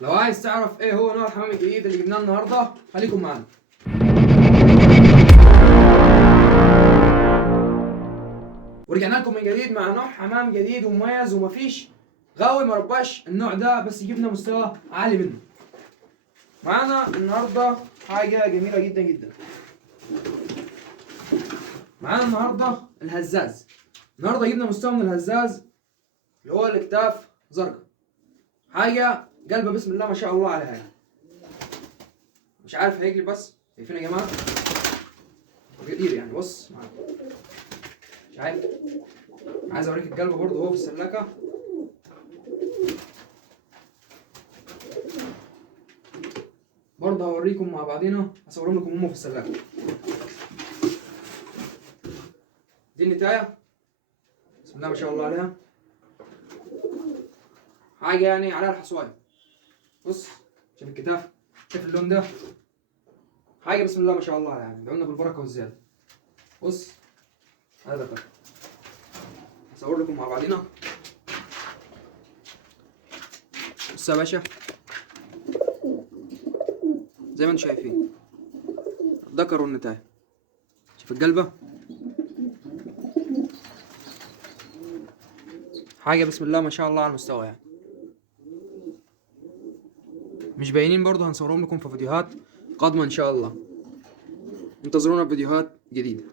لو عايز تعرف ايه هو نوع الحمام الجديد اللي جبناه النهارده خليكم معانا. ورجعنا لكم من جديد مع نوع حمام جديد ومميز ومفيش غاوي مرباش النوع ده، بس جبنا مستوى عالي منه. معانا النهارده حاجه جميله جدا جدا. معانا النهارده الهزاز. النهارده جبنا مستوى من الهزاز اللي هو الاكتاف زرقاء. حاجه قلبه بسم الله ما شاء الله عليها. مش عارف هيجري، بس شايفين يا جماعه؟ كتير يعني. بص معانا، مش عارف، عايز اوريك القلب برضه هو في السلاكه. برضه هوريكم مع بعضينا، هصورهم لكم هم في السلاكه. دي النتايه بسم الله ما شاء الله عليها. حاجه يعني عليها الحصوايه. بص شايف الكتاف، شايف اللون ده، حاجه بسم الله ما شاء الله يعني. ادعوا لنا بالبركه والزياده. بص هذا ده، هصور لكم مع بعضينا. بص يا باشا، زي ما انتم شايفين الذكر والنتايه. شوف القلبه، حاجه بسم الله ما شاء الله على المستوى يعني. مش باينين برضه، هنصورهم لكم في فيديوهات قادمه ان شاء الله. انتظرونا في فيديوهات جديده.